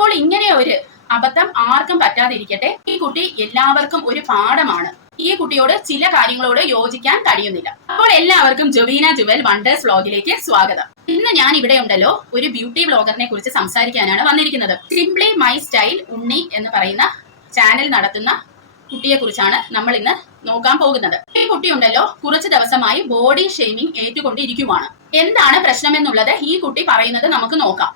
അപ്പോൾ ഇങ്ങനെ ഒരു അബദ്ധം ആർക്കും പറ്റാതിരിക്കട്ടെ. ഈ കുട്ടി എല്ലാവർക്കും ഒരു പാഠമാണ്. ഈ കുട്ടിയോട് ചില കാര്യങ്ങളോട് യോജിക്കാൻ കഴിയുന്നില്ല. അപ്പോൾ എല്ലാവർക്കും ജൊവീന ജുവൽ വണ്ടേഴ്സ് വ്ലോഗിലേക്ക് സ്വാഗതം. ഇന്ന് ഞാൻ ഇവിടെ ഉണ്ടല്ലോ. ഒരു ബ്യൂട്ടി വ്ലോഗറിനെ കുറിച്ച് സംസാരിക്കാനാണ് വന്നിരിക്കുന്നത്. സിംപ്ലി മൈ സ്റ്റൈൽ ഉണ്ണി എന്ന് പറയുന്ന ചാനൽ നടത്തുന്ന കുട്ടിയെ കുറിച്ചാണ് നമ്മൾ ഇന്ന് നോക്കാൻ പോകുന്നത്. ഈ കുട്ടി ഉണ്ടല്ലോ. കുറച്ച് ദിവസമായി ബോഡി ഷെയ്മിങ് ഏറ്റുകൊണ്ടിരിക്കുവാണ്. എന്താണ് പ്രശ്നം എന്നുള്ളത് ഈ കുട്ടി പറയുന്നത് നമുക്ക് നോക്കാം.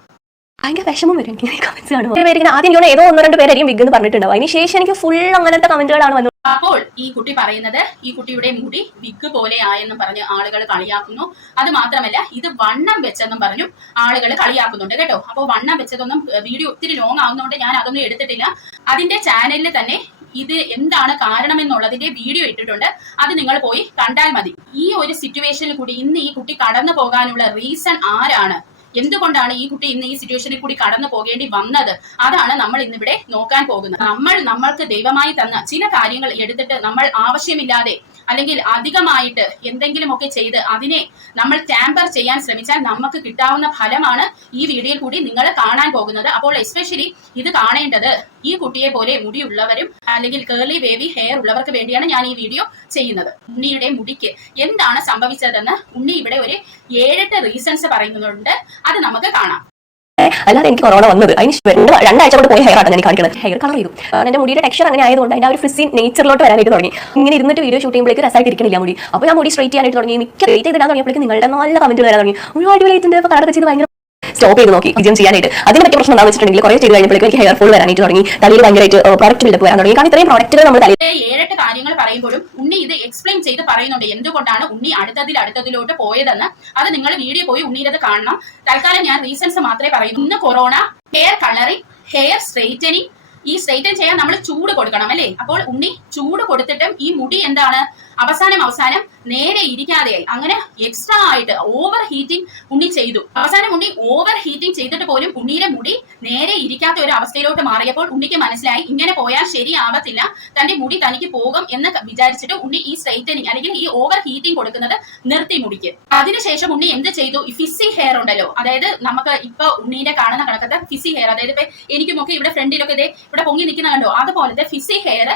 ഭയങ്കര വിഷമം വരും. എനിക്ക് കമന്റ്സ് കാണുമ്പോൾ പേരിങ്ങനെ ആദ്യം എനിക്ക് തോന്നുന്നു ഏതോ ഒന്നോ രണ്ടു പേരായിരിക്കും വിഗ് എന്ന് പറഞ്ഞിട്ടുണ്ടാവും. അതിന് ശേഷം എനിക്ക് ഫുൾ അങ്ങനത്തെ കമന്റുകളാണ് വന്നത്. അപ്പോൾ ഈ കുട്ടി പറയുന്നത് ഈ കുട്ടിയുടെ മുടി വിഗ് പോലെ ആയെന്നും പറഞ്ഞ് ആളുകൾ കളിയാക്കുന്നു. അത് മാത്രമല്ല ഇത് വണ്ണം വെച്ചെന്നും പറഞ്ഞു ആളുകൾ കളിയാക്കുന്നുണ്ട് കേട്ടോ. അപ്പോൾ വണ്ണം വെച്ചതൊന്നും വീഡിയോ ഒത്തിരി ലോങ് ആവുന്നതുകൊണ്ട് ഞാൻ അതൊന്നും എടുത്തിട്ടില്ല. അതിന്റെ ചാനലിൽ തന്നെ ഇത് എന്താണ് കാരണം എന്നുള്ളതിന്റെ വീഡിയോ ഇട്ടിട്ടുണ്ട്. അത് നിങ്ങൾ പോയി കണ്ടാൽ മതി. ഈ ഒരു സിറ്റുവേഷനിൽ കൂടി ഇന്ന് ഈ കുട്ടി കടന്നു പോകാനുള്ള റീസൺ ആരാണ്? എന്തുകൊണ്ടാണ് ഈ കുട്ടി ഇന്ന് ഈ സിറ്റുവേഷനിൽ കൂടി കടന്നു പോകേണ്ടി വന്നത്? അതാണ് നമ്മൾ ഇന്നിവിടെ നോക്കാൻ പോകുന്നത്. നമ്മൾ നമ്മൾക്ക് ദൈവമായി തന്ന ചില കാര്യങ്ങൾ എടുത്തിട്ട് നമ്മൾ ആവശ്യമില്ലാതെ അല്ലെങ്കിൽ അധികമായിട്ട് എന്തെങ്കിലുമൊക്കെ ചെയ്ത് അതിനെ നമ്മൾ ടാമ്പർ ചെയ്യാൻ ശ്രമിച്ചാൽ നമുക്ക് കിട്ടാവുന്ന ഫലമാണ് ഈ വീഡിയോയിൽ കൂടി നിങ്ങൾ കാണാൻ പോകുന്നത്. അപ്പോൾ എസ്പെഷ്യലി ഇത് കാണേണ്ടത് ഈ കുട്ടിയെ പോലെ മുടിയുള്ളവരും അല്ലെങ്കിൽ കേർലി വേവി ഹെയർ ഉള്ളവർക്ക് വേണ്ടിയാണ് ഞാൻ ഈ വീഡിയോ ചെയ്യുന്നത്. ഉണ്ണിയുടെ മുടിക്ക് എന്താണ് സംഭവിച്ചതെന്ന് ഉണ്ണി ഇവിടെ ഒരു ഏഴെട്ട് റീസൺസ് പറയുന്നുണ്ട്. അത് നമുക്ക് കാണാം. അല്ലാതെ എനിക്ക് കൊറോണ വന്നത്. അതിന് രണ്ടാഴ്ച കൊണ്ട് പോയ ഹെയർ ആണ് ഞാൻ കാണിക്കുന്നത് ഹെയർ കളർ ചെയ്തു. എന്റെ മുടിയുടെ ടെക്സ്ചർ അങ്ങനെ ആയതുകൊണ്ട് അതിന്റെ ഒരു ഫ്രിസി നേച്ചറിലോട്ട് വരാനായിട്ട് തുടങ്ങി. ഇങ്ങനെ ഇരുന്നിട്ട് വീഡിയോ ഷൂട്ട് ചെയ്യുമ്പോഴേക്ക് രസമായിട്ട് ഇരിക്കണില്ല മുടി. അപ്പോൾ ഞാൻ മുടി സ്ട്രേറ്റ് ചെയ്യാനായിട്ട് തുടങ്ങി. മിക്ക വെയിറ്റ് ചെയ്തിടാൻ തുടങ്ങിയപ്പോഴേക്ക് നിങ്ങളുടെ നല്ല കമന്റ് വരാൻ തുടങ്ങി. ഒരു അടിപൊളി അപ്പോൾ കടക്കെ ചെയ്ത് ഭയങ്കര സ്റ്റോപ്പ് ചെയ്ത് നോക്കി വിജയം ചെയ്യാനായിട്ട്. അതിന് പറ്റിയ പ്രശ്നം എന്താണെന്ന് വെച്ചിട്ടുണ്ടെങ്കിൽ കുറെ ചെയ്ത് കഴിഞ്ഞപ്പോഴേക്കും എനിക്ക് ഹെയർ ഫോൾ വരാനായിട്ട് തുടങ്ങി. തലയിൽ ഭയങ്കരമായിട്ട് പ്രോഡക്റ്റ് ബിൽഡപ്പ് വരാൻ തുടങ്ങി. കാരണം ഇത്രയും പ്രോഡക്റ്റുകൾ നമ്മൾ തലയിൽ ഏഴെട്ട് കാര്യങ്ങൾ പറയുമ്പോഴും ഉണ്ണി ഇത് എക്സ്പ്ലെയിൻ ചെയ്ത് പറയുന്നുണ്ട്. എന്തുകൊണ്ടാണ് ഉണ്ണി അടുത്തതിൽ അടുത്തതിലോട്ട് പോയതെന്ന്? അത് നിങ്ങൾ വീഡിയോ പോയി ഉണ്ണിയത് കാണണം. തൽക്കാലം ഞാൻ റീസൺസ് മാത്രമേ പറയൂ ഇന്ന് corona hair colouring hair straightening ഈ സ്ട്രെയിറ്റൻ ചെയ്യാൻ നമ്മൾ ചൂട് കൊടുക്കണം അല്ലേ? അപ്പോൾ ഉണ്ണി ചൂട് കൊടുത്തിട്ടും ഈ മുടി എന്താണ്? അവസാനം അവസാനം നേരെ ഇരിക്കാതെയായി. അങ്ങനെ എക്സ്ട്രാ ആയിട്ട് ഓവർ ഹീറ്റിംഗ് ഉണ്ണി ചെയ്തു. അവസാനം ഉണ്ണി ഓവർ ഹീറ്റിംഗ് ചെയ്തിട്ട് പോലും ഉണ്ണിയുടെ മുടി നേരെ ഇരിക്കാത്ത ഒരു അവസ്ഥയിലോട്ട് മാറിയപ്പോൾ ഉണ്ണിക്ക് മനസ്സിലായി ഇങ്ങനെ പോയാൽ ശരിയാവത്തില്ല തന്റെ മുടി തനിക്ക് പോകും എന്ന് വിചാരിച്ചിട്ട് ഉണ്ണി ഈ സ്ട്രൈറ്റനിങ് അല്ലെങ്കിൽ ഈ ഓവർ ഹീറ്റിംഗ് കൊടുക്കുന്നത് നിർത്തി മുടിക്ക്. അതിനുശേഷം ഉണ്ണി എന്ത് ചെയ്തു? ഫിസി ഹെയർ ഉണ്ടല്ലോ അതായത് നമുക്ക് ഇപ്പൊ ഉണ്ണീനെ കാണുന്ന കണക്കത്തെ ഫിസി ഹെയർ അതായത് ഇപ്പൊ എനിക്കുമൊക്കെ ഇവിടെ ഫ്രണ്ടിലൊക്കെ ഇതേ ഇവിടെ പൊങ്ങി നിൽക്കുന്ന കണ്ടോ? അതുപോലത്തെ ഫിസി ഹെയർ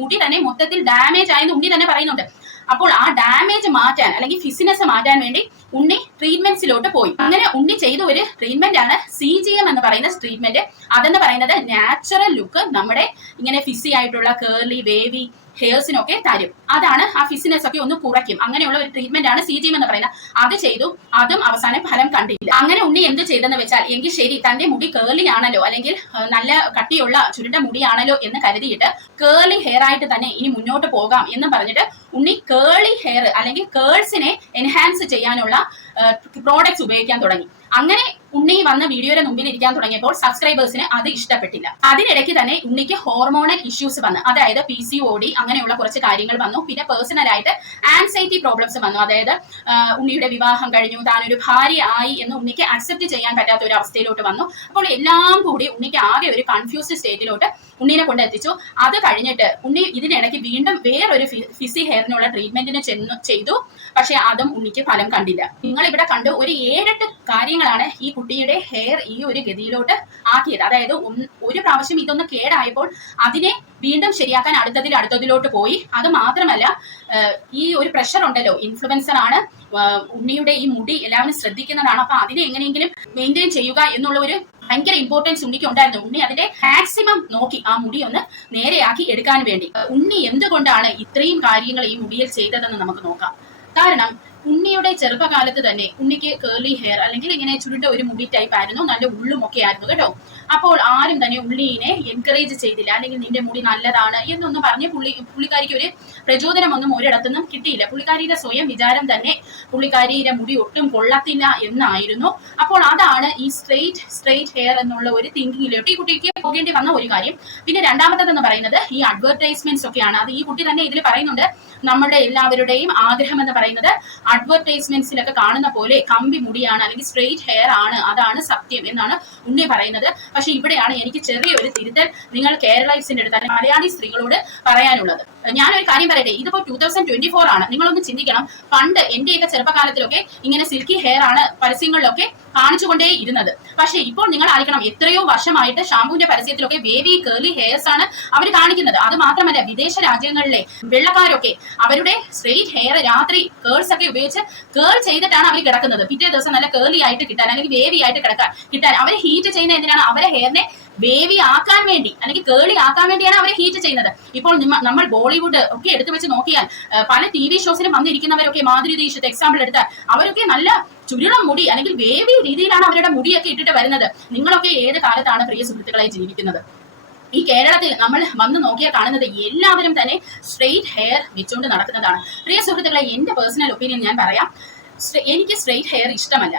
മുടി തന്നെ മൊത്തത്തിൽ ഡാമേജ് ആയെന്ന് ഉണ്ണി തന്നെ പറയുന്നുണ്ട്. അപ്പോൾ ആ ഡാമേജ് മാറ്റാൻ അല്ലെങ്കിൽ ഫിസിനെസ് മാറ്റാൻ വേണ്ടി ഉണ്ണി ട്രീറ്റ്മെന്റ്സിലോട്ട് പോയി. അങ്ങനെ ഉണ്ണി ചെയ്ത ഒരു ട്രീറ്റ്മെന്റ് ആണ് സി ജി എം എന്ന് പറയുന്ന ട്രീറ്റ്മെന്റ് അതെന്ന് പറയുന്നത് നാച്ചുറൽ ലുക്ക് നമ്മുടെ ഇങ്ങനെ ഫിസി ആയിട്ടുള്ള കേർലി വേവി ഹെയർസിനൊക്കെ തരും. അതാണ് ആ ഫിസിനെസ് ഒക്കെ ഒന്ന് കുറയ്ക്കും. അങ്ങനെയുള്ള ഒരു ട്രീറ്റ്മെന്റ് ആണ് സി ജി എന്ന് പറയുന്നത്. അത് ചെയ്തു. അതും അവസാനം ഫലം കണ്ടില്ല. അങ്ങനെ ഉണ്ണി എന്ത് ചെയ്തെന്ന് വെച്ചാൽ എങ്കിൽ ശരി തന്റെ മുടി കേർലി ആണല്ലോ അല്ലെങ്കിൽ നല്ല കട്ടിയുള്ള ചുരുണ്ട മുടിയാണല്ലോ എന്ന് കരുതിയിട്ട് കേർലി ഹെയർ ആയിട്ട് തന്നെ ഇനി മുന്നോട്ട് പോകാം എന്ന് പറഞ്ഞിട്ട് ഉണ്ണി കേളി ഹെയർ അല്ലെങ്കിൽ കേൾസിനെ എൻഹാൻസ് ചെയ്യാനുള്ള പ്രോഡക്ട്സ് ഉപയോഗിക്കാൻ തുടങ്ങി. അങ്ങനെ ഉണ്ണി വന്ന വീഡിയോയുടെ മുമ്പിൽ ഇരിക്കാൻ തുടങ്ങിയപ്പോൾ സബ്സ്ക്രൈബേഴ്സിന് അത് ഇഷ്ടപ്പെട്ടില്ല. അതിനിടയ്ക്ക് തന്നെ ഉണ്ണിക്ക് ഹോർമോണൽ ഇഷ്യൂസ് വന്നു അതായത് പി സി ഒ ഡി അങ്ങനെയുള്ള കുറച്ച് കാര്യങ്ങൾ വന്നു. പിന്നെ പേഴ്സണലായിട്ട് ആൻസൈറ്റി പ്രോബ്ലംസ് വന്നു. അതായത് ഉണ്ണിയുടെ വിവാഹം കഴിഞ്ഞു താനൊരു ഭാര്യ ആയി എന്ന് ഉണ്ണിക്ക് അക്സെപ്റ്റ് ചെയ്യാൻ പറ്റാത്ത ഒരു അവസ്ഥയിലോട്ട് വന്നു. അപ്പോൾ എല്ലാം കൂടി ഉണ്ണിക്ക് ആകെ ഒരു കൺഫ്യൂസ്ഡ് സ്റ്റേജിലോട്ട് ഉണ്ണിനെ കൊണ്ട് എത്തിച്ചു. അത് കഴിഞ്ഞിട്ട് ഉണ്ണി ഇതിനിടയ്ക്ക് വീണ്ടും വേറൊരു ഫിസി ഹെയറിനുള്ള ട്രീറ്റ്മെന്റിന് ചെന്നു ചെയ്തു. പക്ഷെ അതും ഉണ്ണിക്ക് ഫലം കണ്ടില്ല. നിങ്ങൾ ഇവിടെ കണ്ടു ഒരു ഏഴെട്ട് കാര്യങ്ങളാണ് ഈ കുട്ടിയുടെ ഹെയർ ഈ ഒരു ഗതിയിലോട്ട് ആക്കിയത്. അതായത് ഒരു പ്രാവശ്യം ഇതൊന്ന് കേടായപ്പോൾ അതിനെ വീണ്ടും ശരിയാക്കാൻ അടുത്തതിൽ അടുത്തതിലോട്ട് പോയി. അത് മാത്രമല്ല ഈ ഒരു പ്രഷർ ഉണ്ടല്ലോ ഇൻഫ്ലുവൻസർ ആണ് ഉണ്ണിയുടെ ഈ മുടി എല്ലാവരും ശ്രദ്ധിക്കുന്നതാണ്. അപ്പൊ അതിനെ എങ്ങനെയെങ്കിലും മെയിന്റെയിൻ ചെയ്യുക എന്നുള്ള ഒരു ഭയങ്കര ഇമ്പോർട്ടൻസ് ഉണ്ണിക്ക് ഉണ്ടായിരുന്നു. ഉണ്ണി അതിന്റെ മാക്സിമം നോക്കി ആ മുടി ഒന്ന് നേരെയാക്കി എടുക്കാൻ വേണ്ടി. ഉണ്ണി എന്തുകൊണ്ടാണ് ഇത്രയും കാര്യങ്ങൾ ഈ മുടിയിൽ ചെയ്തതെന്ന് നമുക്ക് നോക്കാം. കാരണം ഉണ്ണിയുടെ ചെറുപ്പകാലത്ത് തന്നെ ഉണ്ണിക്ക് കേർലി ഹെയർ അല്ലെങ്കിൽ ഇങ്ങനെ ചുരുണ്ട ഒരു മുടി ടൈപ്പ് ആയിരുന്നു. നല്ല ഉള്ളുമൊക്കെ ആയിരുന്നു കേട്ടോ. അപ്പോൾ ആരും തന്നെ ഉള്ളിനെ എൻകറേജ് ചെയ്തില്ല. അല്ലെങ്കിൽ നിന്റെ മുടി നല്ലതാണ് എന്നൊന്നും പറഞ്ഞ് പുള്ളി പുള്ളിക്കാരിക്ക് ഒരു പ്രചോദനമൊന്നും ഒരിടത്തുനിന്നും കിട്ടിയില്ല. പുള്ളിക്കാരിയുടെ സ്വയം വിചാരം തന്നെ പുള്ളിക്കാരിയുടെ മുടി ഒട്ടും കൊള്ളത്തില്ല എന്നായിരുന്നു. അപ്പോൾ അതാണ് ഈ സ്ട്രെയിറ്റ് സ്ട്രെയിറ്റ് ഹെയർ എന്നുള്ള ഒരു തിങ്കിങ്ങിലോട്ട് ഈ കുട്ടിക്ക് പോകേണ്ടി വന്ന ഒരു കാര്യം. പിന്നെ രണ്ടാമത്തേതെന്ന് പറയുന്നത് ഈ അഡ്വർടൈസ്മെന്റ്സ് ഒക്കെയാണ്. അത് ഈ കുട്ടി തന്നെ ഇതിൽ പറയുന്നുണ്ട്. നമ്മുടെ എല്ലാവരുടെയും ആഗ്രഹം എന്ന് പറയുന്നത് അഡ്വർടൈസ്മെന്റ്സിലൊക്കെ കാണുന്ന പോലെ കമ്പി മുടിയാണ് അല്ലെങ്കിൽ സ്ട്രെയിറ്റ് ഹെയർ ആണ്. അതാണ് സത്യം എന്നാണ് ഉണ്ണി പറയുന്നത്. പക്ഷെ ഇവിടെയാണ് എനിക്ക് ചെറിയൊരു തിരുത്തൽ നിങ്ങൾ കേരളൈസിന്റെ അടുത്ത് അല്ലെങ്കിൽ മലയാളി സ്ത്രീകളോട് പറയാനുള്ളത്. ഞാനൊരു കാര്യം പറയട്ടെ ഇതിപ്പോ ടൂ തൗസൻഡ് ട്വന്റി ഫോർ ആണ്. നിങ്ങളൊന്ന് ചിന്തിക്കണം പണ്ട് എന്റെയൊക്കെ ചെറുപ്പകാലത്തിലൊക്കെ ഇങ്ങനെ സിൽക്കി ഹെയർ ആണ് പരസ്യങ്ങളിലൊക്കെ കാണിച്ചുകൊണ്ടേ ഇരുന്നത്. പക്ഷേ ഇപ്പോൾ നിങ്ങൾ ആയിരിക്കണം എത്രയോ വർഷമായിട്ട് ഷാമ്പുവിന്റെ പരസ്യത്തിലൊക്കെ വേവി കേർലി ഹെയർസ് ആണ് അവർ കാണിക്കുന്നത്. അത് മാത്രമല്ല വിദേശ രാജ്യങ്ങളിലെ വെള്ളക്കാരൊക്കെ അവരുടെ സ്ട്രെയിറ്റ് ഹെയർ രാത്രി കേൾസ് ഒക്കെ ഉപയോഗിച്ച് കേൾ ചെയ്തിട്ടാണ് അവർ കിടക്കുന്നത്. പിറ്റേ ദിവസം നല്ല കേർലി ആയിട്ട് കിട്ടാൻ അല്ലെങ്കിൽ വേവി ആയിട്ട് കിടക്കാൻ കിട്ടാൻ. അവർ ഹീറ്റ് ചെയ്യുന്ന എന്തിനാണ്? അവരെ ഹെയറിനെ വേവി ആക്കാൻ വേണ്ടി അല്ലെങ്കിൽ കേളി ആക്കാൻ വേണ്ടിയാണ് അവരെ ഹീറ്റ് ചെയ്യുന്നത്. ഇപ്പോൾ നമ്മൾ ബോളിവുഡ് ഒക്കെ എടുത്തു വെച്ച് നോക്കിയാൽ പല ടി വി ഷോസിലും വന്നിരിക്കുന്നവരൊക്കെ മാധുരി ദീക്ഷിത് എക്സാമ്പിൾ എടുത്താൽ അവരൊക്കെ നല്ല ചുരുളം മുടി അല്ലെങ്കിൽ വേവി രീതിയിലാണ് അവരുടെ മുടിയൊക്കെ ഇട്ടിട്ട് വരുന്നത്. നിങ്ങളൊക്കെ ഏത് കാലത്താണ് പ്രിയ സുഹൃത്തുക്കളെ ജീവിക്കുന്നത്? ഈ കേരളത്തിൽ നമ്മൾ വന്ന് നോക്കിയാൽ കാണുന്നത് എല്ലാവരും തന്നെ സ്ട്രെയിറ്റ് ഹെയർ വെച്ചുകൊണ്ട് നടക്കുന്നതാണ്. പ്രിയ സുഹൃത്തുക്കളെ എന്റെ പേഴ്സണൽ ഒപ്പീനിയൻ ഞാൻ പറയാം. എനിക്ക് സ്ട്രെയിറ്റ് ഹെയർ ഇഷ്ടമല്ല.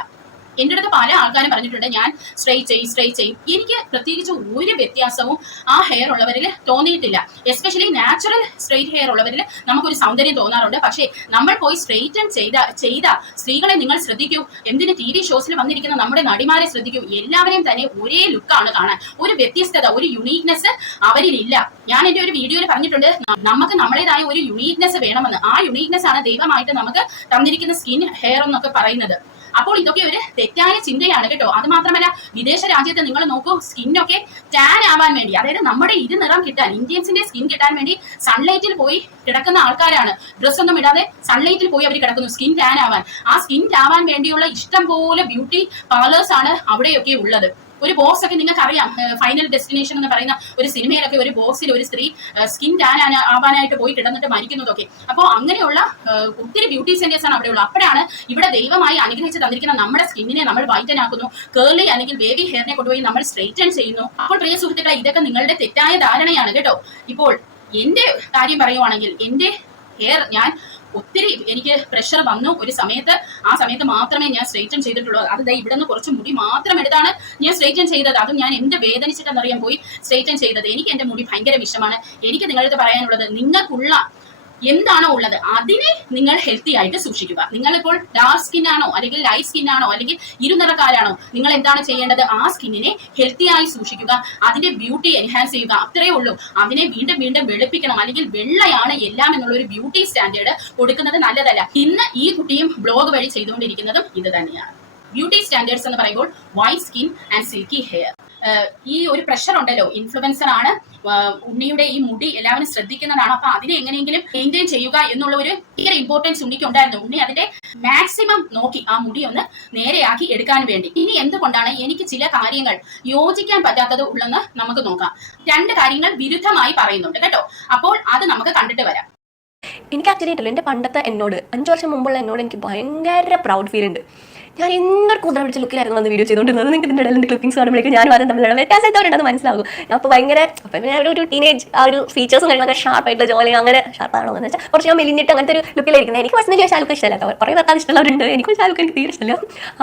എന്റെ അടുത്ത് പല ആൾക്കാരും പറഞ്ഞിട്ടുണ്ട് ഞാൻ സ്ട്രൈറ്റ് ചെയ്യും സ്ട്രൈറ്റ് ചെയ്യും. എനിക്ക് പ്രത്യേകിച്ച് ഒരു വ്യത്യാസവും ആ ഹെയർ ഉള്ളവരിൽ തോന്നിയിട്ടില്ല. എസ്പെഷ്യലി നാച്ചുറൽ സ്ട്രെയിറ്റ് ഹെയർ ഉള്ളവരിൽ നമുക്കൊരു സൗന്ദര്യം തോന്നാറുണ്ട്. പക്ഷേ നമ്മൾ പോയി സ്ട്രെയിറ്റൻ ചെയ്ത ചെയ്ത സ്ത്രീകളെ നിങ്ങൾ ശ്രദ്ധിക്കൂ. എന്തിന് ടി വി ഷോസിൽ വന്നിരിക്കുന്ന നമ്മുടെ നടിമാരെ ശ്രദ്ധിക്കൂ. എല്ലാവരെയും തന്നെ ഒരേ ലുക്കാണ് കാണാൻ. ഒരു വ്യത്യസ്തത ഒരു യുണീക്നെസ് അവരിലില്ല. ഞാൻ എന്റെ ഒരു വീഡിയോയിൽ പറഞ്ഞിട്ടുണ്ട് നമുക്ക് നമ്മുടേതായ ഒരു യുണീക്നെസ് വേണമെന്ന്. ആ യുണീക്നെസ് ആണ് ദൈവമായിട്ട് നമുക്ക് തന്നിരിക്കുന്ന സ്കിൻ ഹെയർ എന്നൊക്കെ പറയുന്നത്. അപ്പോൾ ഇതൊക്കെ ഒരു തെറ്റായ ചിന്തയാണ് കേട്ടോ. അത് മാത്രമല്ല വിദേശ രാജ്യത്ത് നിങ്ങൾ നോക്കൂ സ്കിന്നൊക്കെ ടാൻ ആവാൻ വേണ്ടി അതായത് നമ്മുടെ ഇത് നിറം കിട്ടാൻ ഇന്ത്യൻസിന്റെ സ്കിൻ കിട്ടാൻ വേണ്ടി സൺലൈറ്റിൽ പോയി കിടക്കുന്ന ആൾക്കാരാണ്. ഡ്രസ് ഒന്നും ഇടാതെ സൺലൈറ്റിൽ പോയി അവർ കിടക്കുന്നു സ്കിൻ ടാൻ ആവാൻ. ആ സ്കിൻ ടാവാൻ വേണ്ടിയുള്ള ഇഷ്ടം പോലെ ബ്യൂട്ടി പാർലേഴ്സ് ആണ് അവിടെയൊക്കെ ഉള്ളത്. ഒരു ബോക്സ് ഒക്കെ നിങ്ങൾക്ക് അറിയാം ഫൈനൽ ഡെസ്റ്റിനേഷൻ എന്ന് പറയുന്ന ഒരു സിനിമയിലൊക്കെ ഒരു ബോക്സിൽ ഒരു സ്ത്രീ സ്കിൻ ടാൻ ആവാനായിട്ട് പോയി കിടന്നിട്ട് മരിക്കുന്നതൊക്കെ. അപ്പോൾ അങ്ങനെയുള്ള ഒത്തിരി ബ്യൂട്ടി സെന്റേഴ്സ് ആണ് അവിടെയുള്ളത്. അപ്പോഴാണ് ഇവിടെ ദൈവമായി അനുഗ്രഹിച്ച് തന്നിരിക്കുന്ന നമ്മുടെ സ്കിന്നിനെ നമ്മൾ വൈറ്റൻ ആക്കുന്നു. കേർലി അല്ലെങ്കിൽ വേവി ഹെയറിനെ കൊണ്ടുപോയി നമ്മൾ സ്ട്രെയിറ്റൻ ചെയ്യുന്നു. അപ്പോൾ പ്രിയ സുഹൃത്തുക്കളെ ഇതൊക്കെ നിങ്ങളുടെ തെറ്റായ ധാരണയാണ് കേട്ടോ. ഇപ്പോൾ എന്റെ കാര്യം പറയുവാണെങ്കിൽ എന്റെ ഹെയർ ഞാൻ ഒത്തിരി എനിക്ക് പ്രഷർ വന്നു. ഒരു സമയത്ത് ആ സമയത്ത് മാത്രമേ ഞാൻ സ്ട്രേറ്റൻ ചെയ്തിട്ടുള്ളൂ. അത് ദൈ ഇവിടെ നിന്ന് കുറച്ച് മുടി മാത്രം എടുത്താണ് ഞാൻ സ്ട്രേറ്റൻ ചെയ്തത്. അതും ഞാൻ എന്ത് വേദനിച്ചിട്ടെന്നറിയാൻ പോയി? സ്ട്രേറ്റൻ ചെയ്തത്. എനിക്ക് എന്റെ മുടി ഭയങ്കര വിഷമാണ്. എനിക്ക് നിങ്ങളുടെ പറയാനുള്ളത് നിങ്ങൾക്കുള്ള എന്താണോ ഉള്ളത്? അതിനെ നിങ്ങൾ ഹെൽത്തി ആയിട്ട് സൂക്ഷിക്കുക. നിങ്ങളിപ്പോൾ ഡാർക്ക് സ്കിൻ ആണോ അല്ലെങ്കിൽ ലൈറ്റ് സ്കിൻ ആണോ അല്ലെങ്കിൽ ഇരുനിറക്കാരാണോ നിങ്ങൾ എന്താണ് ചെയ്യേണ്ടത്? ആ സ്കിന്നിനെ ഹെൽത്തി ആയി സൂക്ഷിക്കുക. അതിന്റെ ബ്യൂട്ടി എൻഹാൻസ് ചെയ്യുക. അത്രയേ ഉള്ളൂ. അതിനെ വീണ്ടും വീണ്ടും വെളുപ്പിക്കണം. അല്ലെങ്കിൽ വെള്ളയാണ് എല്ലാം എന്നുള്ള ഒരു ബ്യൂട്ടി സ്റ്റാൻഡേർഡ് കൊടുക്കുന്നത് നല്ലതല്ല. ഇന്ന് ഈ കുട്ടിയും ബ്ലോഗ് വഴി ചെയ്തുകൊണ്ടിരിക്കുന്നതും ഇത് തന്നെയാണ്. ബ്യൂട്ടി സ്റ്റാൻഡേർഡ്സ് എന്ന് പറയുമ്പോൾ white skin and silky hair ഈ ഒരു പ്രഷർ ഉണ്ടല്ലോ. ഇൻഫ്ലുവൻസർ ആണ് ഉണ്ണിയുടെ ഈ മുടി എല്ലാവരും ശ്രദ്ധിക്കുന്നതാണ്. അപ്പൊ അതിനെ എങ്ങനെയെങ്കിലും മെയിന്റെയിൻ ചെയ്യുക എന്നുള്ള ഒരു ഭയങ്കര ഇമ്പോർട്ടൻസ് ഉണ്ണിക്ക് ഉണ്ടായിരുന്നു. ഉണ്ണി അതിന്റെ മാക്സിമം നോക്കി ആ മുടി ഒന്ന് നേരെയാക്കി എടുക്കാൻ വേണ്ടി. ഇനി എന്തുകൊണ്ടാണ് എനിക്ക് ചില കാര്യങ്ങൾ യോജിക്കാൻ പറ്റാത്തത് ഉള്ളെന്ന് നമുക്ക് നോക്കാം. രണ്ട് കാര്യങ്ങൾ വിരുദ്ധമായി പറയുന്നുണ്ട് കേട്ടോ. അപ്പോൾ അത് നമുക്ക് കണ്ടിട്ട് വരാം. എനിക്ക് ആക്ച്വലി എന്റെ പണ്ടത്തെ എന്നോട് അഞ്ച് വർഷം മുമ്പുള്ള എന്നോട് എനിക്ക് ഭയങ്കര പ്രൗഡ് ഫീൽ ഉണ്ട്. ഞാൻ എന്തൊരു കുതിര പിടിച്ച ലുക്കിലായിരുന്നു അത് വീഡിയോ ചെയ്തുകൊണ്ടിരുന്നത്. നിങ്ങൾക്ക് ഇതിന്റെ ഇടയിൽ ക്ലിപ്പിംഗ്സ് കാണുമ്പോഴേക്കും ഞാൻ ആദ്യം തമ്മിലുള്ള വ്യത്യാസം എന്തോരുണ്ടെന്ന് മനസ്സിലാകും ഞാൻ അപ്പോൾ ഭയങ്കര അപ്പം ഞാൻ ഒരു- ടീനേജ് ആ ഒരു ഫീച്ചേഴ്സും കാര്യങ്ങളൊക്കെ ഷാർപ്പായിട്ടുള്ള ജോലി അങ്ങനെ ഷാർപ്പാണോ എന്ന് വെച്ചാൽ കുറച്ച് ഞാൻ മെലിഞ്ഞിട്ട് അങ്ങനത്തെ ഒരു ലുക്കിലായിരിക്കുന്നത് എനിക്ക് പേഴ്സണലി ഷാലുക്ക് ഇഷ്ടമല്ല കുറേ പേർക്ക് ഇഷ്ടമുള്ളവരുണ്ട്. എനിക്ക് ഷാലുക്ക് എനിക്ക് തീരെ ഇഷ്ടമില്ല.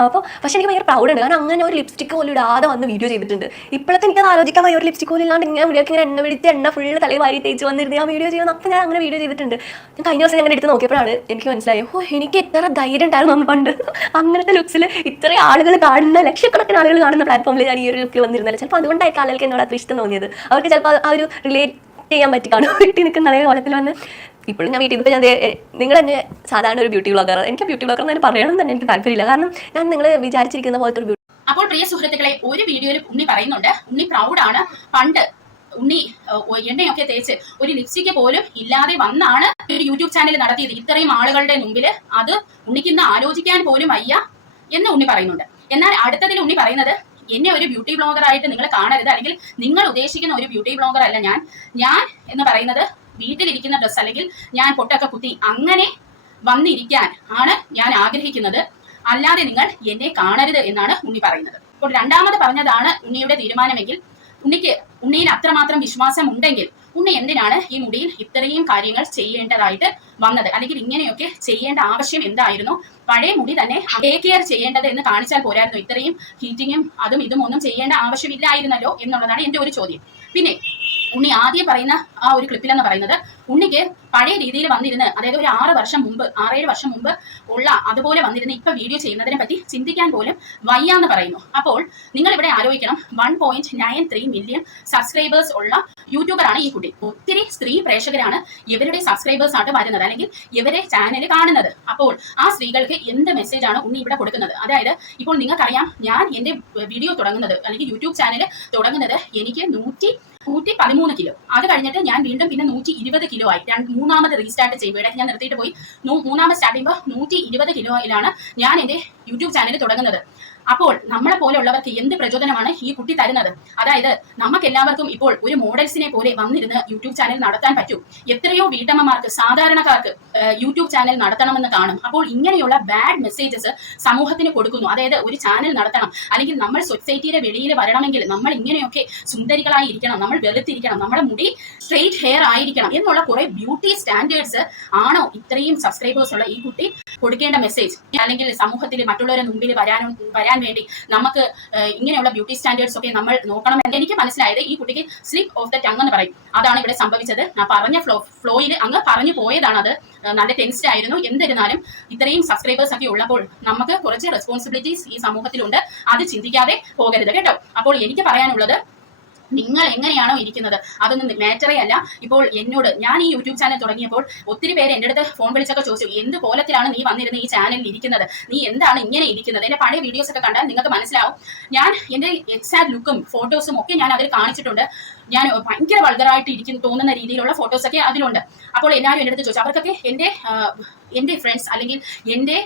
അപ്പോൾ പക്ഷേ എനിക്ക് ഭയങ്കര പ്രൗഡ് ഉണ്ട്. കാരണം അങ്ങനെ ഒരു ലിപ്സ്റ്റിക് പോലും ഇടാതെ വന്ന് വീഡിയോ ചെയ്തിട്ടുണ്ട്. ഇപ്പോഴത്തെ എനിക്കത് ആലോചിക്കാൻ ഒരു ലിപ്സ്റ്റിക് പോലും ഇല്ലാണ്ട് ഇങ്ങനെ വീഡിയോക്ക് ഇങ്ങനെ എണ്ണ പിടിച്ച് എണ്ണ ഫുള്ള് തലയിൽ വാരി തേച്ച് വന്നിരുന്നു ഞാൻ വീഡിയോ ചെയ്യുന്ന അപ്പം ഞാൻ അങ്ങനെ വീഡിയോ ചെയ്തിട്ടുണ്ട്. ഞാൻ കഴിഞ്ഞ ദിവസം ഞാൻ എടുത്ത് നോക്കിയപ്പോഴാണ് എനിക്ക് മനസ്സിലായി ഓ എനിക്ക് എത്ര ധൈര്യം ഉണ്ടായിരുന്നു പണ്ട്. അങ്ങനത്തെ ലുക്സിൽ ഇത്രയും ആളുകൾ കാണുന്ന ലക്ഷക്കണക്കിന് ആളുകൾ കാണുന്ന പ്ലാറ്റ്ഫോമിൽ ഞാൻ ഈ ഒരു ലുക്കിൽ വന്നിരുന്നില്ല. ചിലപ്പോൾ അതുകൊണ്ടായിരിക്കും ആളുകൾക്ക് എന്നോട് അത്ര ഇഷ്ടം തോന്നിയത്. അവർക്ക് ചിലപ്പോൾ ആ ഒരു റിലേറ്റ് ചെയ്യാൻ പറ്റി. കാണും വീട്ടിൽ നിൽക്കുന്ന അതേ കോലത്തിൽ വന്ന് ഇപ്പോഴും ഞാൻ വീട്ടിൽ നിന്നിട്ട് ഞാൻ നിങ്ങൾ തന്നെ സാധാരണ ഒരു ബ്യൂട്ടി ബ്ലോഗർ എനിക്ക് ബ്യൂട്ടി ബ്ലോഗർ എന്ന് പറയണം തന്നെ എനിക്ക് താല്പര്യമില്ല. കാരണം ഞാൻ നിങ്ങൾ വിചാരിച്ചിരിക്കുന്ന പോലത്തെ ഒരു അപ്പോൾ പ്രിയ സുഹൃത്തുക്കളെ ഒരു വീഡിയോയിൽ ഉണ്ണി പറയുന്നുണ്ട്. ഉണ്ണി പ്രൗഡാണ് പണ്ട് ഉണ്ണി എണ്ണയൊക്കെ തേച്ച് ഒരു ലിപ്സ്റ്റിക് പോലും ഇല്ലാതെ വന്നാണ് ഒരു യൂട്യൂബ് ചാനൽ നടത്തിയത്. ഇത്രയും ആളുകളുടെ മുമ്പിൽ അത് ഉണ്ണിക്ക് ഇന്ന് ആലോചിക്കാൻ പോലും വയ്യ. എന്ന് ഉണ്ണി പറയുന്നുണ്ട്. എന്നാൽ അടുത്തതിൽ ഉണ്ണി പറയുന്നത് എന്നെ ഒരു ബ്യൂട്ടി ബ്ലോഗർ ആയിട്ട് നിങ്ങൾ കാണരുത് അല്ലെങ്കിൽ നിങ്ങൾ ഉദ്ദേശിക്കുന്ന ഒരു ബ്യൂട്ടി ബ്ലോഗർ അല്ല ഞാൻ. ഞാൻ എന്ന് പറയുന്നത് വീട്ടിലിരിക്കുന്ന ഡ്രസ്സ് അല്ലെങ്കിൽ ഞാൻ പൊട്ടൊക്കെ കുത്തി അങ്ങനെ വന്നിരിക്കാൻ ആണ് ഞാൻ ആഗ്രഹിക്കുന്നത്. അല്ലാതെ നിങ്ങൾ എന്നെ കാണരുത് എന്നാണ് ഉണ്ണി പറയുന്നത്. അപ്പോൾ രണ്ടാമത് പറഞ്ഞതാണ് ഉണ്ണിയുടെ തീരുമാനമെങ്കിൽ ഉണ്ണിക്ക് ഉണ്ണിയിൽ അത്രമാത്രം വിശ്വാസം ഉണ്ടെങ്കിൽ ഉണ്ണി എന്തിനാണ് ഈ മുടിയിൽ ഇത്രയും കാര്യങ്ങൾ ചെയ്യേണ്ടതായിട്ട് വന്നത്? അല്ലെങ്കിൽ ഇങ്ങനെയൊക്കെ ചെയ്യേണ്ട ആവശ്യം എന്തായിരുന്നു? പഴയ മുടി തന്നെ ടേക്ക് കെയർ ചെയ്യേണ്ടത് എന്ന് കാണിച്ചാൽ പോരായിരുന്നു. ഇത്രയും ഹീറ്റിങ്ങും അതും ഇതും ഒന്നും ചെയ്യേണ്ട ആവശ്യമില്ലായിരുന്നല്ലോ എന്നുള്ളതാണ് എന്റെ ഒരു ചോദ്യം. പിന്നെ ഉണ്ണി ആദ്യം പറയുന്ന ആ ഒരു ക്ലിപ്പിലെന്ന് പറയുന്നത് ഉണ്ണിക്ക് പഴയ രീതിയിൽ വന്നിരുന്ന് അതായത് ഒരു ആറ് വർഷം മുമ്പ് ആറേഴ് വർഷം മുമ്പ് ഉള്ള അതുപോലെ വന്നിരുന്ന ഇപ്പൊ വീഡിയോ ചെയ്യുന്നതിനെ പറ്റി ചിന്തിക്കാൻ പോലും വയ്യാന്ന് പറയുന്നു. അപ്പോൾ നിങ്ങൾ ഇവിടെ ആലോചിക്കണം. One point nine three million subscribers ഉള്ള യൂട്യൂബറാണ് ഈ കുട്ടി. ഒത്തിരി സ്ത്രീ പ്രേക്ഷകരാണ് ഇവരുടെ സബ്സ്ക്രൈബേഴ്സ് ആയിട്ട് വരുന്നത് അല്ലെങ്കിൽ ഇവരെ ചാനൽ കാണുന്നത്. അപ്പോൾ ആ സ്ത്രീകൾക്ക് എന്ത് മെസ്സേജ് ആണ് ഉണ്ണി ഇവിടെ കൊടുക്കുന്നത്? അതായത് ഇപ്പോൾ നിങ്ങൾക്കറിയാം ഞാൻ എന്റെ വീഡിയോ തുടങ്ങുന്നത് അല്ലെങ്കിൽ യൂട്യൂബ് ചാനൽ തുടങ്ങുന്നത് എനിക്ക് നൂറ്റി നൂറ്റി പതിമൂന്ന് കിലോ. അത് കഴിഞ്ഞിട്ട് ഞാൻ വീണ്ടും പിന്നെ നൂറ്റി ഇരുപത് കിലോ ആയി. രണ്ട് മൂന്നാമത് റീസ്റ്റാർട്ട് ചെയ്യുമ്പോൾ ഇടയ്ക്ക് ഞാൻ നിർത്തിയിട്ട് പോയി. മൂന്നാമത് സ്റ്റാർട്ട് ചെയ്യുമ്പോൾ നൂറ്റി ഇരുപത് കിലോയിലാണ് ഞാൻ എന്റെ യൂട്യൂബ് ചാനൽ തുടങ്ങുന്നത്. അപ്പോൾ നമ്മളെ പോലെയുള്ളവർക്ക് എന്ത് പ്രചോദനമാണ് ഈ കുട്ടി തരുന്നത്? അതായത് നമുക്ക് എല്ലാവർക്കും ഇപ്പോൾ ഒരു മോഡൽസിനെ പോലെ വന്നിരുന്ന് യൂട്യൂബ് ചാനൽ നടത്താൻ പറ്റൂ. എത്രയോ വീട്ടമ്മമാർക്ക് സാധാരണക്കാർക്ക് യൂട്യൂബ് ചാനൽ നടത്തണമെന്ന് കാണും. അപ്പോൾ ഇങ്ങനെയുള്ള ബാഡ് മെസ്സേജസ് സമൂഹത്തിന് കൊടുക്കുന്നു. അതായത് ഒരു ചാനൽ നടത്തണം. അല്ലെങ്കിൽ നമ്മൾ സൊസൈറ്റിയുടെ വെളിയിൽ വരണമെങ്കിൽ നമ്മൾ ഇങ്ങനെയൊക്കെ സുന്ദരികളായി ഇരിക്കണം നമ്മൾ വെളുത്തിരിക്കണം. നമ്മുടെ മുടി സ്ട്രെയിറ്റ് ഹെയർ ആയിരിക്കണം എന്നുള്ള കുറെ ബ്യൂട്ടി സ്റ്റാൻഡേർഡ്സ് ആണോ ഇത്രയും സബ്സ്ക്രൈബേഴ്സ് ഉള്ള ഈ കുട്ടി കൊടുക്കേണ്ട മെസ്സേജ് അല്ലെങ്കിൽ സമൂഹത്തിൽ മറ്റുള്ളവരുടെ മുമ്പിൽ വരാനും വരാൻ വേണ്ടി. നമുക്ക് ഇങ്ങനെയുള്ള ബ്യൂട്ടി സ്റ്റാൻഡേർഡ്സ് ഒക്കെ നമ്മൾ നോക്കണം എന്ന് എനിക്ക് മനസ്സിലായത് ഈ കുട്ടിക്ക് സ്ലിപ്പ് ഓഫ് ദ ടങ് എന്ന് പറയും. അതാണ് ഇവിടെ സംഭവിച്ചത്. പറഞ്ഞ ഫ്ലോ ഫ്ലോയിൽ അങ്ങ് പറഞ്ഞു പോയതാണ് അത്. നല്ല ടെൻസ്ഡ് ആയിരുന്നു. എന്നിരുന്നാലും ഇത്രയും സബ്സ്ക്രൈബേഴ്സ് ഒക്കെ ഉള്ളപ്പോൾ നമുക്ക് കുറച്ച് റെസ്പോൺസിബിലിറ്റീസ് ഈ സമൂഹത്തിലുണ്ട്. അത് ചിന്തിക്കാതെ പോകരുത് കേട്ടോ. അപ്പോൾ എനിക്ക് പറയാനുള്ളത് നിങ്ങൾ എങ്ങനെയാണോ ഇരിക്കുന്നത്? അതൊന്നും മാറ്ററേ അല്ല. ഇപ്പോൾ എന്നോട് ഞാൻ ഈ യൂട്യൂബ് ചാനൽ തുടങ്ങിയപ്പോൾ ഒത്തിരി പേര് എന്റെ അടുത്ത് ഫോൺ വിളിച്ചൊക്കെ ചോദിച്ചു എന്ത് കോലത്തിലാണ് നീ വന്നിരുന്ന ഈ ചാനലിൽ ഇരിക്കുന്നത്? നീ എന്താണ് ഇങ്ങനെ ഇരിക്കുന്നത്? എന്റെ പഴയ വീഡിയോസ് ഒക്കെ കണ്ടാൽ നിങ്ങൾക്ക് മനസ്സിലാവും. ഞാൻ എന്റെ എക്സാക്ട് ലുക്കും ഫോട്ടോസും ഒക്കെ ഞാൻ അതിൽ കാണിച്ചിട്ടുണ്ട്. ഞാൻ ഭയങ്കര വൾഗറായിട്ട് ഇരിക്കുന്നു തോന്നുന്ന രീതിയിലുള്ള ഫോട്ടോസ് ഒക്കെ അതിലുണ്ട്. അപ്പോൾ എല്ലാവരും എന്റെ അടുത്ത് ചോദിച്ചു അവർക്കൊക്കെ എന്റെ എന്റെ ഫ്രണ്ട്സ് അല്ലെങ്കിൽ എന്റെ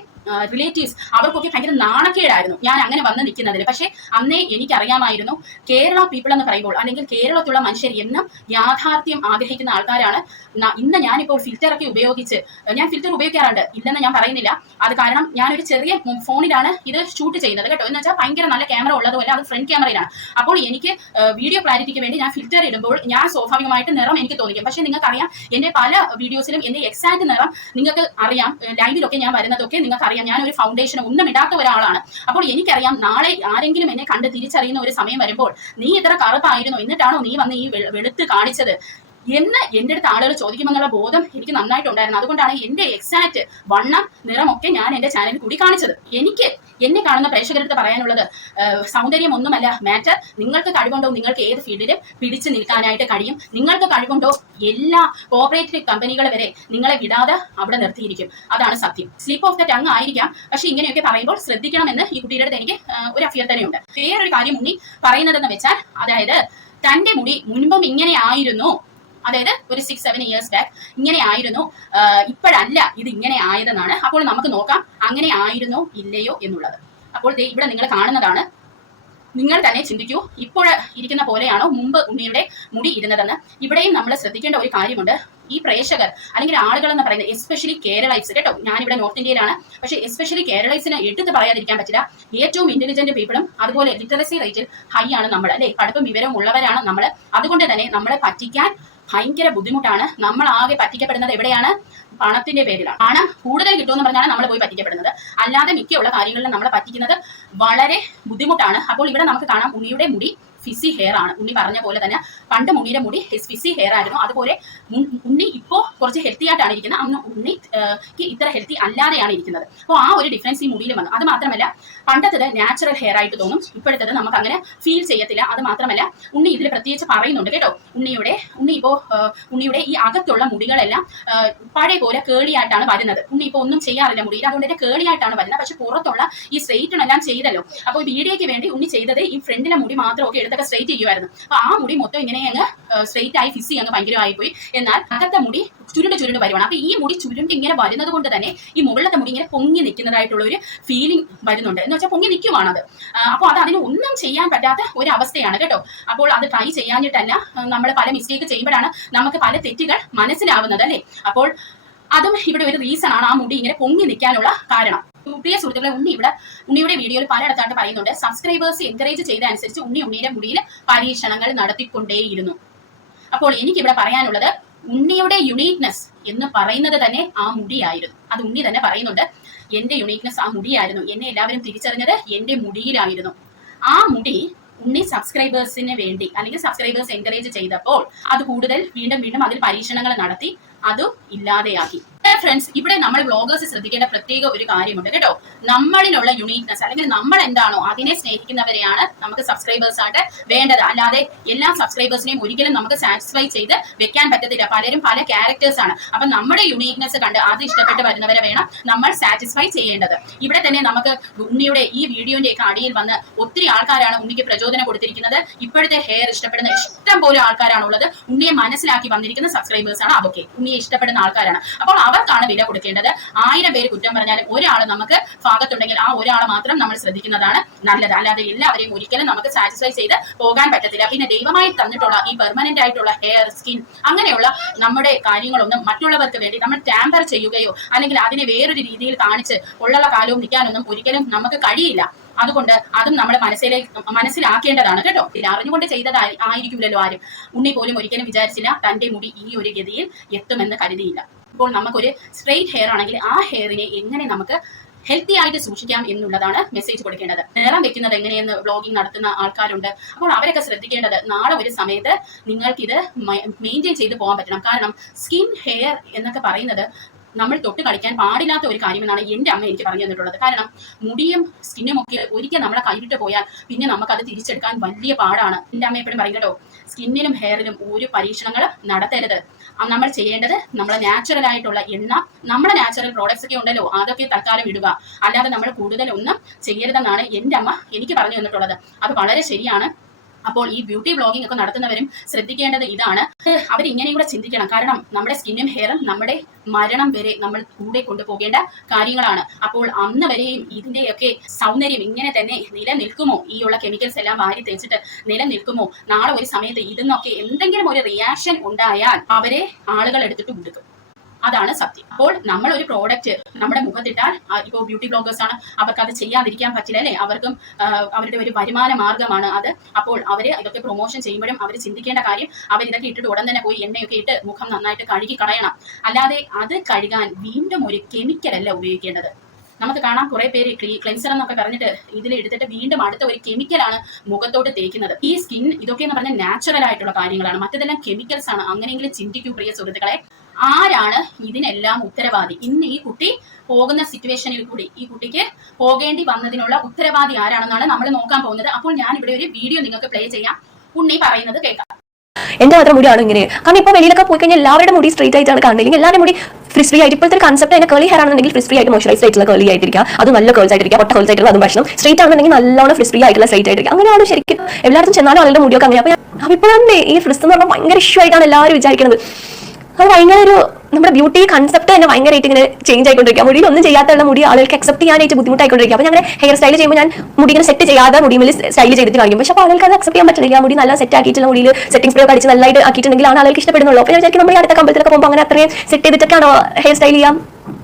റിലേറ്റീവ്സ് അവർക്കൊക്കെ ഭയങ്കര നാണക്കേടായിരുന്നു. ഞാൻ അങ്ങനെ വന്ന് നിൽക്കുന്നതിന് പക്ഷേ അന്നേ എനിക്കറിയാമായിരുന്നു കേരള പീപ്പിൾ എന്ന് പറയുമ്പോൾ അല്ലെങ്കിൽ കേരളത്തിലുള്ള മനുഷ്യർ എന്നും യാഥാർത്ഥ്യം ആഗ്രഹിക്കുന്ന ആൾക്കാരാണ്. ഇന്ന് ഞാനിപ്പോൾ ഫിൽറ്ററൊക്കെ ഉപയോഗിച്ച് ഞാൻ ഫിൽറ്റർ ഉപയോഗിക്കാറുണ്ട്. ഇല്ലെന്ന് ഞാൻ പറയുന്നില്ല. അത് കാരണം ഞാനൊരു ചെറിയ ഫോണിലാണ് ഇത് ഷൂട്ട് ചെയ്യുന്നത് കേട്ടോ. എന്ന് വെച്ചാൽ ഭയങ്കര നല്ല ക്യാമറ ഉള്ളതുമല്ല അത് ഫ്രണ്ട് ക്യാമറയിലാണ് അപ്പോൾ എനിക്ക് വീഡിയോ ക്ലാരിറ്റിക്ക് വേണ്ടി ഞാൻ ഫിൽറ്റർ ഇടുമ്പോൾ ഞാൻ സ്വാഭാവികമായിട്ട് നിറം എനിക്ക് തോന്നിക്കും. പക്ഷേ നിങ്ങൾക്കറിയാം എന്റെ പല വീഡിയോസിലും എന്റെ എക്സാക്ട് നിറം നിങ്ങൾക്ക് അറിയാം. ലൈവിലൊക്കെ ഞാൻ വരുന്നതൊക്കെ നിങ്ങൾക്ക് അറിയാം ഞാൻ ഒരു ഫൗണ്ടേഷൻ ഒന്നും ഇടാത്ത ഒരാളാണ്. അപ്പോൾ എനിക്കറിയാം നാളെ ആരെങ്കിലും എന്നെ കണ്ട് തിരിച്ചറിയുന്ന ഒരു സമയം വരുമ്പോൾ നീ ഇത്ര കറുപ്പായിരുന്നു. എന്നിട്ടാണോ നീ വന്ന് ഈ വെളുത്ത് കാണിച്ചത്? എന്ന് എന്റെ അടുത്ത് ആളുകൾ ചോദിക്കുമെന്നുള്ള ബോധം എനിക്ക് നന്നായിട്ടുണ്ടായിരുന്നു. അതുകൊണ്ടാണ് എന്റെ എക്സാക്ട് വണ്ണം നിറമൊക്കെ ഞാൻ എന്റെ ചാനലിൽ കൂടി കാണിച്ചത്. എനിക്ക് എന്നെ കാണുന്ന പ്രേക്ഷകരടുത്ത് പറയാനുള്ളത് സൗന്ദര്യം ഒന്നുമല്ല മാറ്റർ നിങ്ങൾക്ക് കഴിവുണ്ടോ? നിങ്ങൾക്ക് ഏത് ഫീൽഡിലും പിടിച്ചു നിൽക്കാനായിട്ട് കഴിയും. നിങ്ങൾക്ക് കഴിവുണ്ടോ? എല്ലാ കോപ്പറേറ്റീവ് കമ്പനികൾ വരെ നിങ്ങളെ വിടാതെ അവിടെ നിർത്തിയിരിക്കും. അതാണ് സത്യം. സ്ലിപ്പ് ഓഫ് ദ ടങ് ആയിരിക്കാം. പക്ഷെ ഇങ്ങനെയൊക്കെ പറയുമ്പോൾ ശ്രദ്ധിക്കണമെന്ന് ഈ കുട്ടിയുടെ അടുത്ത് എനിക്ക് ഒരു അഭ്യർത്ഥനയുണ്ട് വേറൊരു കാര്യം ഉണ്ണി പറയുന്നതെന്ന് വെച്ചാൽ അതായത് തന്റെ മുടി മുൻപും ഇങ്ങനെ ആയിരുന്നു. അതായത് ഒരു സിക്സ് സെവൻ ഇയേഴ്സ് ബാക്ക് ഇങ്ങനെ ആയിരുന്നു. ഇപ്പോഴല്ല ഇത് ഇങ്ങനെ ആയതെന്നാണ്. അപ്പോൾ നമുക്ക് നോക്കാം അങ്ങനെ ആയിരുന്നോ ഇല്ലയോ എന്നുള്ളത്. അപ്പോൾ ഇവിടെ നിങ്ങൾ കാണുന്നതാണ്. നിങ്ങൾ തന്നെ ചിന്തിക്കൂ ഇപ്പോൾ ഇരിക്കുന്ന പോലെയാണോ മുമ്പ് ഉണ്ണിയുടെ മുടി ഇരുന്നതെന്ന്. ഇവിടെയും നമ്മൾ ശ്രദ്ധിക്കേണ്ട ഒരു കാര്യമുണ്ട്. ഈ പ്രേക്ഷകർ അല്ലെങ്കിൽ ആളുകൾ എന്ന് പറയുന്നത് എസ്പെഷ്യലി കേരളൈറ്റ്സ് കേട്ടോ ഞാനിവിടെ നോർത്ത് ഇന്ത്യയിലാണ് പക്ഷേ എസ്പെഷ്യലി കേരളൈസിനെ എടുത്ത് പറയാതിരിക്കാൻ പറ്റില്ല. ഏറ്റവും ഇന്റലിജന്റ് പീപ്പിളും അതുപോലെ ലിറ്ററസി റേറ്റിൽ ഹൈ ആണ് നമ്മൾ അല്ലെ? പഠിപ്പും വിവരവും ഉള്ളവരാണ് നമ്മൾ. അതുകൊണ്ട് തന്നെ നമ്മളെ പറ്റിക്കാൻ ഭയങ്കര ബുദ്ധിമുട്ടാണ്. നമ്മൾ ആകെ പറ്റിക്കപ്പെടുന്നത് എവിടെയാണ്? പണത്തിന്റെ പേരിലാണ്. പണം കൂടുതൽ കിട്ടുമെന്ന് പറഞ്ഞാണ് നമ്മൾ പോയി പറ്റിക്കപ്പെടുന്നത്. അല്ലാതെ മിക്കുള്ള കാര്യങ്ങളിലും നമ്മളെ പറ്റിക്കുന്നത് വളരെ ബുദ്ധിമുട്ടാണ്. അപ്പോൾ ഇവിടെ നമുക്ക് കാണാം ഉണ്ണിയുടെ മുടി ഫിസി ഹെയർ ആണ്. ഉണ്ണി പറഞ്ഞ പോലെ തന്നെ പണ്ട് മുണിയുടെ മുടി ഫിസി ഹെയർ ആയിരുന്നു. അതുപോലെ ഉണ്ണി കുറച്ച് ഹെൽത്തി ആയിട്ടാണ് ഇരിക്കുന്നത്. അന്ന് ഉണ്ണി ഏഹ്, ക്ക് ഇത്ര ഹെൽത്തി അല്ലാതെയാണ് ഇരിക്കുന്നത്. അപ്പോൾ ആ ഒരു ഡിഫറൻസ് ഈ മുടിയിൽ വന്നു. അത് മാത്രമല്ല പണ്ടത്തത് നാച്ചുറൽ ഹെയർ ആയിട്ട് തോന്നും. ഇപ്പോഴത്തത് നമുക്ക് അങ്ങനെ ഫീൽ ചെയ്യത്തില്ല. അത് മാത്രമല്ല ഉണ്ണി ഇതിൽ പ്രത്യേകിച്ച് പറയുന്നുണ്ട് കേട്ടോ. ഉണ്ണിയുടെ ഉണ്ണി ഇപ്പോ ഏഹ്, ഉണ്ണിയുടെ ഈ അകത്തുള്ള മുടികളെല്ലാം പഴയ പോലെ കേളിയായിട്ടാണ് വരുന്നത്. ഉണ്ണി ഇപ്പോൾ ഒന്നും ചെയ്യാറില്ല മുടിയിൽ. അതുകൊണ്ട് തന്നെ കേളിയായിട്ടാണ് വരുന്നത്. പക്ഷെ പുറത്തുള്ള ഈ സ്ട്രെയിറ്റൺ എല്ലാം ചെയ്തല്ലോ. അപ്പോൾ വീഡിയോയ്ക്ക് വേണ്ടി ഉണ്ണി ചെയ്തത് ഈ ഫ്രണ്ടിലെ മുടി മാത്രമൊക്കെ എടുത്തൊക്കെ സ്ട്രെയിറ്റ് ചെയ്യുമായിരുന്നു അപ്പൊ ആ മുടി മൊത്തം ഇങ്ങനെ അങ്ങ് സ്ട്രെയിറ്റ് ആയി ഫിസി അങ്ങ് ഭയങ്കരമായി പോയി എന്നാൽ അകത്തെ മുടി ചുരുണ്ട് ചുരുണ്ട് വരുവാണ്. അപ്പൊ ഈ മുടി ചുരുണ്ട് ഇങ്ങനെ വരുന്നത് കൊണ്ട് തന്നെ ഈ മുകളിലത്തെ മുടി ഇങ്ങനെ പൊങ്ങി നിൽക്കുന്നതായിട്ടുള്ള ഒരു ഫീലിംഗ് വരുന്നുണ്ട്. എന്ന് വെച്ചാൽ പൊങ്ങി നിൽക്കുവാണ് അത് അപ്പോൾ അത് അതിന് ഒന്നും ചെയ്യാൻ പറ്റാത്ത ഒരു അവസ്ഥയാണ് കേട്ടോ. അപ്പോൾ അത് ട്രൈ ചെയ്യാഞ്ഞിട്ടല്ല നമ്മൾ പല മിസ്റ്റേക്ക് ചെയ്യുമ്പോഴാണ് നമുക്ക് പല തെറ്റുകൾ മനസ്സിലാവുന്നത് അല്ലേ? അപ്പോൾ അതും ഇവിടെ ഒരു റീസൺ ആണ് ആ മുടി ഇങ്ങനെ പൊങ്ങി നിൽക്കാനുള്ള കാരണം. പ്രിയ സുഹൃത്തുക്കളെ ഉണ്ണി ഇവിടെ ഉണ്ണിയുടെ വീഡിയോയിൽ പലയിടത്തായിട്ട് പറയുന്നുണ്ട് സബ്സ്ക്രൈബേഴ്സ് എൻകറേജ് ചെയ്ത അനുസരിച്ച് ഉണ്ണി ഉണ്ണിയുടെ മുടിയിൽ പരീക്ഷണങ്ങൾ നടത്തിക്കൊണ്ടേയിരുന്നു. അപ്പോൾ എനിക്കിവിടെ പറയാനുള്ളത് ഉണ്ണിയുടെ യുണീക്നെസ് എന്ന് പറയുന്നത് തന്നെ ആ മുടിയായിരുന്നു. അത് ഉണ്ണി തന്നെ പറയുന്നുണ്ട്. എന്റെ യുണീക്നെസ് ആ മുടിയായിരുന്നു. എന്നെ എല്ലാവരും തിരിച്ചറിഞ്ഞത് എന്റെ മുടിയിലായിരുന്നു. ആ മുടി ഉണ്ണി സബ്സ്ക്രൈബേഴ്സിന് വേണ്ടി അല്ലെങ്കിൽ സബ്സ്ക്രൈബേഴ്സ് എൻകറേജ് ചെയ്തപ്പോൾ അത് കൂടുതൽ വീണ്ടും വീണ്ടും അതിൽ പരീക്ഷണങ്ങൾ നടത്തി. അതും ഇല്ലാതെയാക്കി. ഫ്രണ്ട്സ് ഇവിടെ നമ്മൾ ബ്ലോഗേഴ്സ് ശ്രദ്ധിക്കേണ്ട പ്രത്യേക ഒരു കാര്യമുണ്ട് കേട്ടോ. നമ്മളിലുള്ള യുണീക്നെസ് അല്ലെങ്കിൽ നമ്മൾ എന്താണോ അതിനെ സ്നേഹിക്കുന്നവരെയാണ് നമുക്ക് സബ്സ്ക്രൈബേഴ്സ് ആയിട്ട് വേണ്ടത്. അല്ലാതെ എല്ലാ സബ്സ്ക്രൈബേഴ്സിനെയും ഒരിക്കലും നമുക്ക് സാറ്റിസ്ഫൈ ചെയ്ത് വെക്കാൻ പറ്റത്തില്ല. പലരും പല ക്യാരക്ടേഴ്സ് ആണ്. അപ്പൊ നമ്മുടെ യുണീക്നെസ് കണ്ട് അത് ഇഷ്ടപ്പെട്ട് വരുന്നവരെ വേണം നമ്മൾ സാറ്റിസ്ഫൈ ചെയ്യേണ്ടത്. ഇവിടെ തന്നെ നമുക്ക് ഉണ്ണിയുടെ ഈ വീഡിയോന്റെ ഒക്കെ അടിയിൽ വന്ന് ഒത്തിരി ആൾക്കാരാണ് ഉണ്ണിക്ക് പ്രചോദനം കൊടുത്തിരിക്കുന്നത്. ഇപ്പോഴത്തെ ഹെയർ ഇഷ്ടപ്പെടുന്ന ഇഷ്ടം പോലെ ആൾക്കാരാണുള്ളത് ഉണ്ണിയെ മനസ്സിലാക്കി വന്നിരിക്കുന്ന സബ്സ്ക്രൈബേഴ്സ് ആണ് അതൊക്കെ. ഉണ്ണിയെ ഇഷ്ടപ്പെടുന്ന ആൾക്കാരാണ്. അപ്പോൾ അവർക്കാണ് വില കൊടുക്കേണ്ടത്. ആയിരം പേര് കുറ്റം പറഞ്ഞാലും ഒരാൾ നമുക്ക് ഭാഗത്തുണ്ടെങ്കിൽ ആ ഒരാളെ മാത്രം നമ്മൾ ശ്രദ്ധിക്കുന്നതാണ് നല്ലത്. അല്ലാതെ എല്ലാവരെയും ഒരിക്കലും നമുക്ക് സാറ്റിസ്ഫൈ ചെയ്ത് പോകാൻ പറ്റത്തില്ല. പിന്നെ ദൈവമായി തന്നിട്ടുള്ള ഈ പെർമനന്റ് ആയിട്ടുള്ള ഹെയർ സ്കിൻ അങ്ങനെയുള്ള നമ്മുടെ കാര്യങ്ങളൊന്നും മറ്റുള്ളവർക്ക് വേണ്ടി നമ്മൾ ടാമ്പർ ചെയ്യുകയോ അല്ലെങ്കിൽ അതിനെ വേറൊരു രീതിയിൽ കാണിച്ച് ഉള്ള കാലവും നിൽക്കാനൊന്നും ഒരിക്കലും നമുക്ക് കഴിയില്ല. അതുകൊണ്ട് അതും നമ്മൾ മനസ്സിലേക്ക് മനസ്സിലാക്കേണ്ടതാണ് കേട്ടോ. ഇത് അറിഞ്ഞുകൊണ്ട് ചെയ്തതായി ആയിരിക്കില്ലല്ലോ ആരും. ഉണ്ണി പോലും ഒരിക്കലും വിചാരിച്ചില്ല തന്റെ മുടി ഈ ഒരു ഗതിയിൽ എത്തുമെന്ന് കരുതിയില്ല. ഇപ്പോൾ നമുക്കൊരു സ്ട്രെയിറ്റ് ഹെയർ ആണെങ്കിൽ ആ ഹെയറിനെ എങ്ങനെ നമുക്ക് ഹെൽത്തി ആയിട്ട് സൂക്ഷിക്കാം എന്നുള്ളതാണ് മെസ്സേജ് കൊടുക്കേണ്ടത്. നേരം വെക്കുന്നത് എങ്ങനെയെന്ന് ബ്ലോഗിംഗ് നടത്തുന്ന ആൾക്കാരുണ്ട്. അപ്പോൾ അവരൊക്കെ ശ്രദ്ധിക്കേണ്ടത് നാളെ ഒരു സമയത്ത് നിങ്ങൾക്കിത് മെയിന്റെയിൻ ചെയ്ത് പോകാൻ പറ്റണം. കാരണം സ്കിൻ ഹെയർ എന്നൊക്കെ പറയുന്നത് നമ്മൾ തൊട്ട് കളിക്കാൻ പാടില്ലാത്ത ഒരു കാര്യമെന്നാണ് എന്റെ അമ്മ എനിക്ക് പറഞ്ഞു തന്നിട്ടുള്ളത്. കാരണം മുടിയും സ്കിന്നും ഒക്കെ ഒരിക്കൽ നമ്മളെ കൈവിട്ട് പോയാൽ പിന്നെ നമുക്കത് തിരിച്ചെടുക്കാൻ വലിയ പാടാണ്. എന്റെ അമ്മ എപ്പോഴും പറയും കേട്ടോ സ്കിന്നിനും ഹെയറിനും ഒരു പരീക്ഷണങ്ങൾ നടത്തരുത്. നമ്മൾ ചെയ്യേണ്ടത് നമ്മൾ നാച്ചുറൽ ആയിട്ടുള്ള എണ്ണ നമ്മുടെ നാച്ചുറൽ പ്രോഡക്ട്സ് ഒക്കെ ഉണ്ടല്ലോ അതൊക്കെ തൽക്കാലം ഇടുക. അല്ലാതെ നമ്മൾ കൂടുതലൊന്നും ചെയ്യരുതെന്നാണ് എന്റെ അമ്മ എനിക്ക് പറഞ്ഞു തന്നിട്ടുള്ളത്. അത് വളരെ ശരിയാണ്. അപ്പോൾ ഈ ബ്യൂട്ടി ബ്ലോഗിംഗ് ഒക്കെ നടത്തുന്നവരും ശ്രദ്ധിക്കേണ്ടത് ഇതാണ്. അവർ ഇങ്ങനെയും കൂടെ ചിന്തിക്കണം. കാരണം നമ്മുടെ സ്കിന്നും ഹെയറും നമ്മുടെ മരണം വരെ നമ്മൾ കൂടെ കൊണ്ടുപോകേണ്ട കാര്യങ്ങളാണ്. അപ്പോൾ അന്ന് വരെയും ഇതിന്റെയൊക്കെ സൗന്ദര്യം ഇങ്ങനെ തന്നെ നിലനിൽക്കുമോ? ഈ ഉള്ള കെമിക്കൽസ് എല്ലാം വാരി തേച്ചിട്ട് നിലനിൽക്കുമോ? നാളെ ഒരു സമയത്ത് ഇതിന്നൊക്കെ എന്തെങ്കിലും ഒരു റിയാക്ഷൻ ഉണ്ടായാൽ അവരെ ആളുകൾ എടുത്തിട്ട് കൊടുക്കും അതാണ് സത്യം. അപ്പോൾ നമ്മൾ ഒരു പ്രോഡക്റ്റ് നമ്മുടെ മുഖത്തിട്ടാൽ ഇപ്പോൾ ബ്യൂട്ടി ബ്ലോഗേഴ്സ് ആണ് അവർക്ക് അത് ചെയ്യാതിരിക്കാൻ പറ്റില്ല അല്ലേ? അവർക്കും അവരുടെ ഒരു വരുമാന മാർഗമാണ് അത്. അപ്പോൾ അവർ ഇതൊക്കെ പ്രൊമോഷൻ ചെയ്യുമ്പോഴും അവർ ചിന്തിക്കേണ്ട കാര്യം അവർ ഇതൊക്കെ ഇട്ടിട്ട് ഉടൻ തന്നെ പോയി എണ്ണയൊക്കെ ഇട്ട് മുഖം നന്നായിട്ട് കഴുകി കളയണം. അല്ലാതെ അത് കഴുകാൻ വീണ്ടും ഒരു കെമിക്കൽ അല്ല ഉപയോഗിക്കേണ്ടത്. നമുക്ക് കാണാം കുറെ പേര് ക്ലെൻസർ എന്നൊക്കെ പറഞ്ഞിട്ട് ഇതിൽ എടുത്തിട്ട് വീണ്ടും അടുത്ത ഒരു കെമിക്കലാണ് മുഖത്തോട്ട് തേക്കുന്നത്. ഈ സ്കിൻ ഇതൊക്കെ എന്ന് പറഞ്ഞാൽ നാച്ചുറൽ ആയിട്ടുള്ള കാര്യങ്ങളാണ്. മറ്റതെല്ലാം കെമിക്കൽസ് ആണ്. അങ്ങനെയെങ്കിലും ചിന്തിക്കൂ പ്രിയ സുഹൃത്തുക്കളെ. ആരാണ് ഇതിനെല്ലാം ഉത്തരവാദി? ഇന്ന് ഈ കുട്ടി പോകുന്ന സിറ്റുവേഷനിൽ കൂടി ഈ കുട്ടിക്ക് പോകേണ്ടി വന്നതിനുള്ള ഉത്തരവാദി ആരാണെന്നാണ് നമ്മൾ നോക്കാൻ പോകുന്നത്. അപ്പോൾ ഞാൻ ഇവിടെ ഒരു വീഡിയോ നിങ്ങൾക്ക് പ്ലേ ചെയ്യാം. ഉണ്ണി പറയുന്നത് കേൾക്കാം. എന്റെ മാത്രം മുടിയാണ് ഇങ്ങനെ കാരണം ഇപ്പൊ വെളിയിലൊക്കെ പോയി കഴിഞ്ഞാൽ എല്ലാവരുടെ മുടി സ്ട്രേറ്റ് ആയിട്ടാണ് കാണുന്നത്. ഇല്ലെങ്കിൽ എല്ലാവരുടെ മുടി ഫ്രിസ് ഫ്രീ ആയിട്ട് ഇപ്പോഴത്തെ കൺസെപ്റ്റ് അതിന്റെ കേളി ഹെയർ ആണെന്നുണ്ടെങ്കിൽ ഫ്രിസ് ഫ്രീ ആയിട്ട് മോയ്സ്ചറൈസ് ആയിട്ടുള്ള കേളി ആയിട്ടിരിക്കുക. അത് നല്ല കേൾസ് ആയിട്ടിരിക്കുക. പൊട്ട കേൾസ് ആയിട്ടുള്ള അതും ഭക്ഷണം. സ്ട്രേറ്റ് ആണെന്നുണ്ടെങ്കിൽ നല്ലോണം ഫ്രിസ് ഫ്രീ ആയിട്ടുള്ള സ്ട്രേറ്റ് ആയിട്ടിരിക്കുക. അങ്ങനെയാണ് ശരിക്കും എല്ലായിടത്തും ചെന്നാലും ആളുടെ മുടിയൊക്കെ അങ്ങനെ അപ്പൊ അപ്പൊ തന്നെ ഈ ഫ്രിസ് എന്ന് പറഞ്ഞാൽ ഭയങ്കര ഇഷ്യൂ ആയിട്ടാണ് എല്ലാവരും വിചാരിക്കുന്നത് അത് ഭയങ്കര ഒരു നമ്മുടെ ബ്യൂട്ടി കൺസെപ്റ്റ് തന്നെ ഭയങ്കരമായിട്ട് ഇങ്ങനെ ചേഞ്ച് ആയിക്കൊണ്ടിരിക്കുക മുടിയിൽ ഒന്നും ചെയ്യാത്തുള്ള മുടി ആളുകൾക്ക് അക്സെപ്റ്റ് ചെയ്യാനായിട്ട് ബുദ്ധിമുട്ടായിക്കൊണ്ടിരിക്കുക അപ്പോൾ ഞാൻ ഹെയർ സ്റ്റൈൽ ചെയ്യുമ്പോൾ ഞാൻ മുടി ഇങ്ങനെ സെറ്റ് ചെയ്യാതെ മുടിയിൽ സ്റ്റൈൽ ചെയ്തിട്ട് കാണിക്കും. പക്ഷേ അപ്പോൾ ആളുകൾക്ക് അത് അക്സെപ്റ്റ് ചെയ്യാൻ പറ്റുന്നില്ല. മുടി നല്ല സെറ്റ് ആക്കിയിട്ടുള്ള മുടിയിൽ സെറ്റിംഗ് സ്പ്രേ അടിച്ച് നല്ലതായിട്ട് ആക്കിയിട്ടുണ്ടെങ്കിൽ ആണ് ആളുകൾക്ക് ഇഷ്ടപ്പെടുന്നുള്ളൂ. അപ്പോൾ ഞാൻ വിചാരിക്കും നമ്മൾ അടുത്ത കമ്പലത്തിലൊക്കെ പോകുമ്പോൾ അങ്ങനെ അത്രയും സെറ്റ് ചെയ്തിട്ടൊക്കെയാണോ ഹെയർ സ്റ്റൈൽ ചെയ്യാം?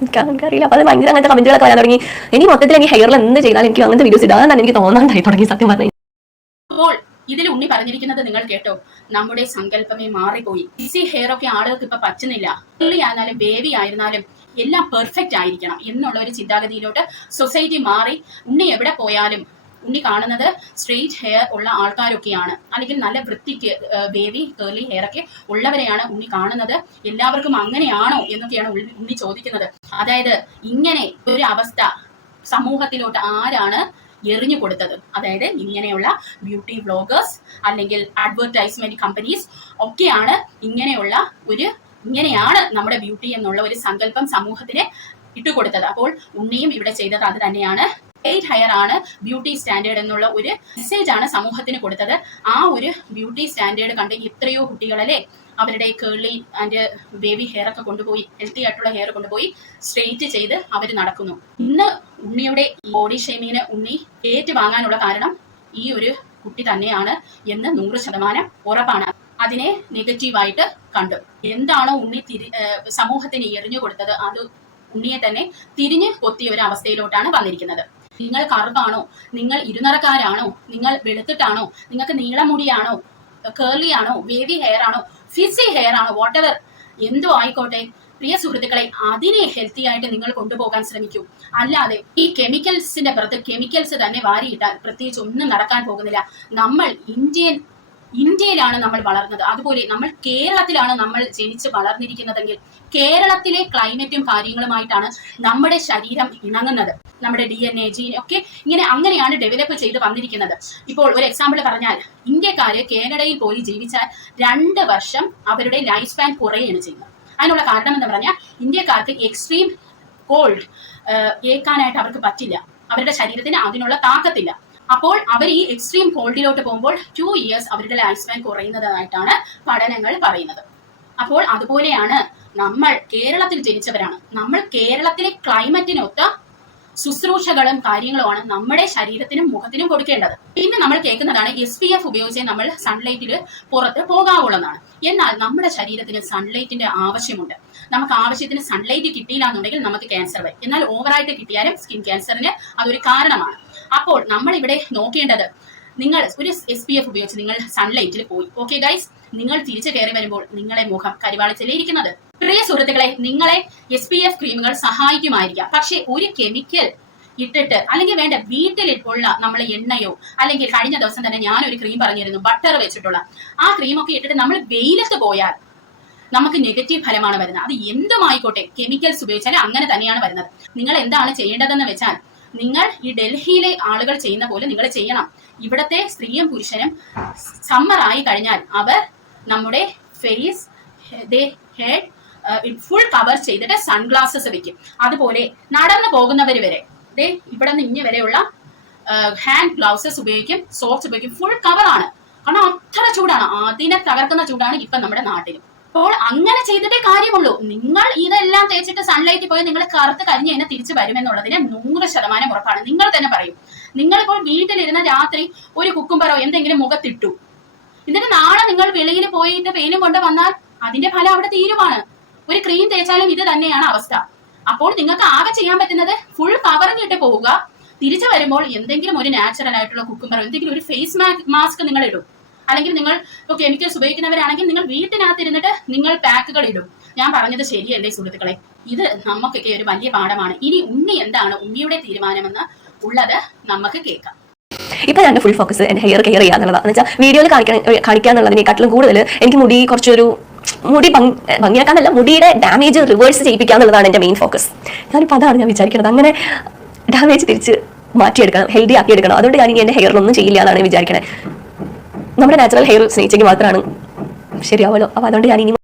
എനിക്ക് എനിക്കറിയില്ല അപ്പോൾ അത് ഭയങ്കര അങ്ങനത്തെ കമന്റുകളൊക്കെ വരാൻ തുടങ്ങി. ഇനി മൊത്തത്തിൽ എനിക്ക് ഹെയറിൽ എന്ത് ചെയ്താലും എനിക്ക് അങ്ങനത്തെ വീഡിയോസ് ഇടാൻ എനിക്ക് തോന്നാണ്ടായി തുടങ്ങി സത്യം പറഞ്ഞു അപ്പോൾ ഇതിൽ ഉണ്ണി പറഞ്ഞിരിക്കുന്നത് നിങ്ങൾ കേട്ടോ. നമ്മുടെ സങ്കല്പമേ മാറിപ്പോയി. ഈസി ഹെയർ ഒക്കെ ആളുകൾക്ക് ഇപ്പൊ പറ്റുന്നില്ല. ഉള്ളി ആയിരുന്നാലും ബേബി ആയിരുന്നാലും എല്ലാം പെർഫെക്റ്റ് ആയിരിക്കണം എന്നുള്ള ഒരു ചിന്താഗതിയിലോട്ട് സൊസൈറ്റി മാറി. ഉണ്ണി എവിടെ പോയാലും ഉണ്ണി കാണുന്നത് സ്ട്രെയിറ്റ് ഹെയർ ഉള്ള ആൾക്കാരൊക്കെയാണ്. അല്ലെങ്കിൽ നല്ല വൃത്തിക്ക് ബേബി കേർലി ഹെയർ ഒക്കെ ഉള്ളവരെയാണ് ഉണ്ണി കാണുന്നത്. എല്ലാവർക്കും അങ്ങനെയാണോ എന്നൊക്കെയാണ് ഉണ്ണി ചോദിക്കുന്നത്. അതായത് ഇങ്ങനെ ഒരു അവസ്ഥ സമൂഹത്തിലോട്ട് ആരാണ് എറിഞ്ഞു കൊടുത്തത്. അതായത് ഇങ്ങനെയുള്ള ബ്യൂട്ടി ബ്ലോഗേഴ്സ് അല്ലെങ്കിൽ അഡ്വർടൈസ്മെന്റ് കമ്പനീസ് ഒക്കെയാണ് ഇങ്ങനെയുള്ള ഒരു ഇങ്ങനെയാണ് നമ്മുടെ ബ്യൂട്ടി എന്നുള്ള ഒരു സങ്കല്പം സമൂഹത്തിന് ഇട്ടുകൊടുത്തത്. അപ്പോൾ ഉണ്ണിയും ഇവിടെ ചെയ്തത് അത് തന്നെയാണ്. എയ്റ്റ് ഹയർ ആണ് ബ്യൂട്ടി സ്റ്റാൻഡേർഡ് എന്നുള്ള ഒരു മെസ്സേജ് ആണ് സമൂഹത്തിന് കൊടുത്തത്. ആ ഒരു ബ്യൂട്ടി സ്റ്റാൻഡേർഡ് കണ്ട് എത്രയോ കുട്ടികളല്ലേ അവരുടെ കേളി ആൻഡ് ബേബി ഹെയർ ഒക്കെ കൊണ്ടുപോയി ഹെൽത്തി ആയിട്ടുള്ള ഹെയർ കൊണ്ടുപോയി സ്ട്രെയിറ്റ് ചെയ്ത് അവർ നടക്കുന്നു. ഇന്ന് ഉണ്ണിയുടെ ബോഡി ഷെയ്മിങ്ങിന് ഉണ്ണി ഏറ്റു വാങ്ങാനുള്ള കാരണം ഈ ഒരു കുട്ടി തന്നെയാണ് എന്ന് നൂറ് ശതമാനം ഉറപ്പാണ്. അതിനെ നെഗറ്റീവായിട്ട് കണ്ടു. എന്താണോ ഉണ്ണി തിരി സമൂഹത്തിന് എറിഞ്ഞു കൊടുത്തത് അത് ഉണ്ണിയെ തന്നെ തിരിഞ്ഞ് കൊത്തിയ ഒരു അവസ്ഥയിലോട്ടാണ് വന്നിരിക്കുന്നത്. നിങ്ങൾ കറുപ്പാണോ? നിങ്ങൾ ഇരുനിറക്കാരാണോ? നിങ്ങൾ വെളുത്തിട്ടാണോ? നിങ്ങൾക്ക് നീളമുടിയാണോ? കേർലി ആണോ? വേവി ഹെയർ ആണോ? ഫിസി ഹെയർ ആണ്. വാട്ട് എവർ എന്തോ ആയിക്കോട്ടെ. പ്രിയ സുഹൃത്തുക്കളെ അതിനെ ഹെൽത്തി ആയിട്ട് നിങ്ങൾ കൊണ്ടുപോകാൻ ശ്രമിക്കൂ. അല്ലാതെ ഈ കെമിക്കൽസിന്റെ പുറത്ത് കെമിക്കൽസ് തന്നെ വാരിയിട്ടാൽ പ്രത്യേകിച്ച് ഒന്നും നടക്കാൻ പോകുന്നില്ല. നമ്മൾ ഇന്ത്യൻ ഇന്ത്യയിലാണ് നമ്മൾ വളർന്നത്. അതുപോലെ നമ്മൾ കേരളത്തിലാണ് നമ്മൾ ജനിച്ച് വളർന്നിരിക്കുന്നതെങ്കിൽ കേരളത്തിലെ ക്ലൈമറ്റും കാര്യങ്ങളുമായിട്ടാണ് നമ്മുടെ ശരീരം ഇണങ്ങുന്നത്. നമ്മുടെ ഡി എൻ എ ജീൻ ഒക്കെ ഇങ്ങനെ അങ്ങനെയാണ് ഡെവലപ്പ് ചെയ്ത് വന്നിരിക്കുന്നത്. ഇപ്പോൾ ഒരു എക്സാമ്പിൾ പറഞ്ഞാൽ ഇന്ത്യക്കാര് കാനഡയിൽ പോയി ജീവിച്ചാൽ രണ്ട് വർഷം അവരുടെ ലൈഫ് സ്പാൻ കുറയുകയാണ് ചെയ്യുന്നത്. അതിനുള്ള കാരണം എന്ന് പറഞ്ഞാൽ ഇന്ത്യക്കാർക്ക് എക്സ്ട്രീം കോൾഡ് ഏൽക്കാനായിട്ട് അവർക്ക് പറ്റില്ല. അവരുടെ ശരീരത്തിന് അതിനുള്ള താക്കത്തില്ല. അപ്പോൾ അവർ ഈ എക്സ്ട്രീം കോൾഡിലോട്ട് പോകുമ്പോൾ ടു ഇയേഴ്സ് അവരുടെ ലൈഫ് സ്പാൻ കുറയുന്നതായിട്ടാണ് പഠനങ്ങൾ പറയുന്നത്. അപ്പോൾ അതുപോലെയാണ് നമ്മൾ കേരളത്തിൽ ജനിച്ചവരാണ്. നമ്മൾ കേരളത്തിലെ ക്ലൈമറ്റിനൊത്ത ശുശ്രൂഷകളും കാര്യങ്ങളുമാണ് നമ്മുടെ ശരീരത്തിനും മുഖത്തിനും കൊടുക്കേണ്ടത്. പിന്നെ നമ്മൾ കേൾക്കുന്നതാണ് എസ് പി എഫ് ഉപയോഗിച്ച് നമ്മൾ സൺലൈറ്റിൽ പുറത്ത് പോകാവുള്ളതാണ്. എന്നാൽ നമ്മുടെ ശരീരത്തിന് സൺലൈറ്റിന്റെ ആവശ്യമുണ്ട്. നമുക്ക് ആവശ്യത്തിന് സൺലൈറ്റ് കിട്ടിയില്ല എന്നുണ്ടെങ്കിൽ നമുക്ക് ക്യാൻസർ വരും. എന്നാൽ ഓവറായിട്ട് കിട്ടിയാലും സ്കിൻ ക്യാൻസറിന് അതൊരു കാരണമാണ്. അപ്പോൾ നമ്മൾ ഇവിടെ നോക്കേണ്ടത് നിങ്ങൾ ഒരു എസ് പി എഫ് ഉപയോഗിച്ച് നിങ്ങൾ സൺലൈറ്റിൽ പോയി. ഓക്കെ ഗൈസ് നിങ്ങൾ തിരിച്ചു കയറി വരുമ്പോൾ നിങ്ങളെ മുഖം കരിവാളിച്ചിലിരിക്കുന്നത് പ്രിയ സുഹൃത്തുക്കളെ നിങ്ങളെ എസ് പി എഫ് ക്രീമുകൾ സഹായിക്കുമായിരിക്കാം. പക്ഷേ ഒരു കെമിക്കൽ ഇട്ടിട്ട് അല്ലെങ്കിൽ വേണ്ട വീട്ടിൽ ഉള്ള നമ്മളെ എണ്ണയോ അല്ലെങ്കിൽ കഴിഞ്ഞ ദിവസം തന്നെ ഞാൻ ഒരു ക്രീം പറഞ്ഞിരുന്നു ബട്ടർ വെച്ചിട്ടുള്ള. ആ ക്രീമൊക്കെ ഇട്ടിട്ട് നമ്മൾ വെയിലത്ത് പോയാൽ നമുക്ക് നെഗറ്റീവ് ഫലമാണ് വരുന്നത്. അത് എന്തുമായിക്കോട്ടെ കെമിക്കൽസ് ഉപയോഗിച്ചാൽ അങ്ങനെ തന്നെയാണ് വരുന്നത്. നിങ്ങൾ എന്താണ് ചെയ്യേണ്ടതെന്ന് വെച്ചാൽ നിങ്ങൾ ഈ ഡൽഹിയിലെ ആളുകൾ ചെയ്യുന്ന പോലെ നിങ്ങൾ ചെയ്യണം. ഇവിടത്തെ സ്ത്രീയും പുരുഷനും സമ്മർ ആയി കഴിഞ്ഞാൽ അവർ നമ്മുടെ ഫേസ് ഹെഡ് ഫുൾ കവർ ചെയ്തിട്ട് സൺഗ്ലാസസ് വെക്കും. അതുപോലെ നടന്നു പോകുന്നവർ വരെ ദേ ഇവിടെ നിന്ന് ഇഞ്ഞ് വരെയുള്ള ഹാൻഡ് ഗ്ലൗസസ് ഉപയോഗിക്കും സോക്സ് ഉപയോഗിക്കും ഫുൾ കവർ ആണ്. കാരണം അത്ര ചൂടാണ്. അതിനെ തകർക്കുന്ന ചൂടാണ് ഇപ്പൊ നമ്മുടെ നാട്ടിലും. അപ്പോൾ അങ്ങനെ ചെയ്തിട്ടേ കാര്യമുള്ളൂ. നിങ്ങൾ ഇതെല്ലാം തേച്ചിട്ട് സൺലൈറ്റിൽ പോയി നിങ്ങൾ കറുത്ത് കരിഞ്ഞ് തന്നെ തിരിച്ചു വരുമെന്നുള്ളതിന് നൂറ് ശതമാനം ഉറപ്പാണ്. നിങ്ങൾ തന്നെ പറയും. നിങ്ങളിപ്പോൾ വീട്ടിലിരുന്ന രാത്രി ഒരു കുക്കുംബറോ എന്തെങ്കിലും മുഖത്തിട്ടു. എന്നിട്ട് നാളെ നിങ്ങൾ വെളിയിൽ പോയിട്ട് പെയിനും കൊണ്ട് വന്നാൽ അതിന്റെ ഫലം അവിടെ തീരുമാണ് ഒരു ക്രീം തേച്ചാലും ഇത് തന്നെയാണ് അവസ്ഥ. അപ്പോൾ നിങ്ങൾക്ക് ആകെ ചെയ്യാൻ പറ്റുന്നത് ഫുൾ കവറിഞ്ഞിട്ട് പോവുക. തിരിച്ചു വരുമ്പോൾ എന്തെങ്കിലും ഒരു നാച്ചുറൽ ആയിട്ടുള്ള കുക്കുംബറോ എന്തെങ്കിലും ഒരു ഫേസ് മാസ്ക് നിങ്ങൾ ഇടും അല്ലെങ്കിൽ നിങ്ങൾ ഇപ്പോൾ കെമിക്കൽസ് ഉപയോഗിക്കുന്നവരാണെങ്കിൽ നിങ്ങൾ വീട്ടിനകത്ത് ഇരുന്നിട്ട് നിങ്ങൾ പാക്കുകൾ ഇടും. ഞാൻ പറഞ്ഞത് ശരിയല്ലേ സുഹൃത്തുക്കളെ? ഇത് നമുക്കൊക്കെ ഒരു വലിയ പാഠമാണ്. ഇനി ഉണ്ണി എന്താണ് ഉണ്ണിയുടെ തീരുമാനമെന്ന് ഉള്ളത് നമുക്ക് കേൾക്കാം. ഇപ്പൊ ഞാൻ ഫുൾ ഫോക്കസ് എന്റെ ഹെയർ കെയർ ചെയ്യുക എന്നുള്ളതാണ്. എന്ന് വെച്ചാൽ വീഡിയോയിൽ കാണിക്കാൻ കാണിക്കാന്നുള്ളതിനെക്കാട്ടിലും കൂടുതൽ എനിക്ക് മുടി കുറച്ചൊരു മുടി ഭംഗി ഭംഗിയാക്കാന്നല്ല മുടിയുടെ ഡാമേജ് റിവേഴ്സ് ചെയ്യിപ്പിക്കുക എന്നുള്ളതാണ് മെയിൻ ഫോക്കസ് ഞാനിപ്പോൾ അതാണ് ഞാൻ വിചാരിക്കുന്നത്. അങ്ങനെ ഡാമേജ് തിരിച്ച് മാറ്റിയെടുക്കണം ഹെൽത്തി ആക്കി എടുക്കണം അതുകൊണ്ട് ഞാൻ ഇനി എന്റെ ഹെയറിലൊന്നും ചെയ്യില്ല എന്നാണ് വിചാരിക്കണേ. നമ്മുടെ നാച്ചുറൽ ഹെയർ സ്നേഹിച്ചെങ്കിൽ മാത്രമാണ് ശരിയാവുമല്ലോ അപ്പോൾ അതുകൊണ്ട് ഞാൻ ഇനി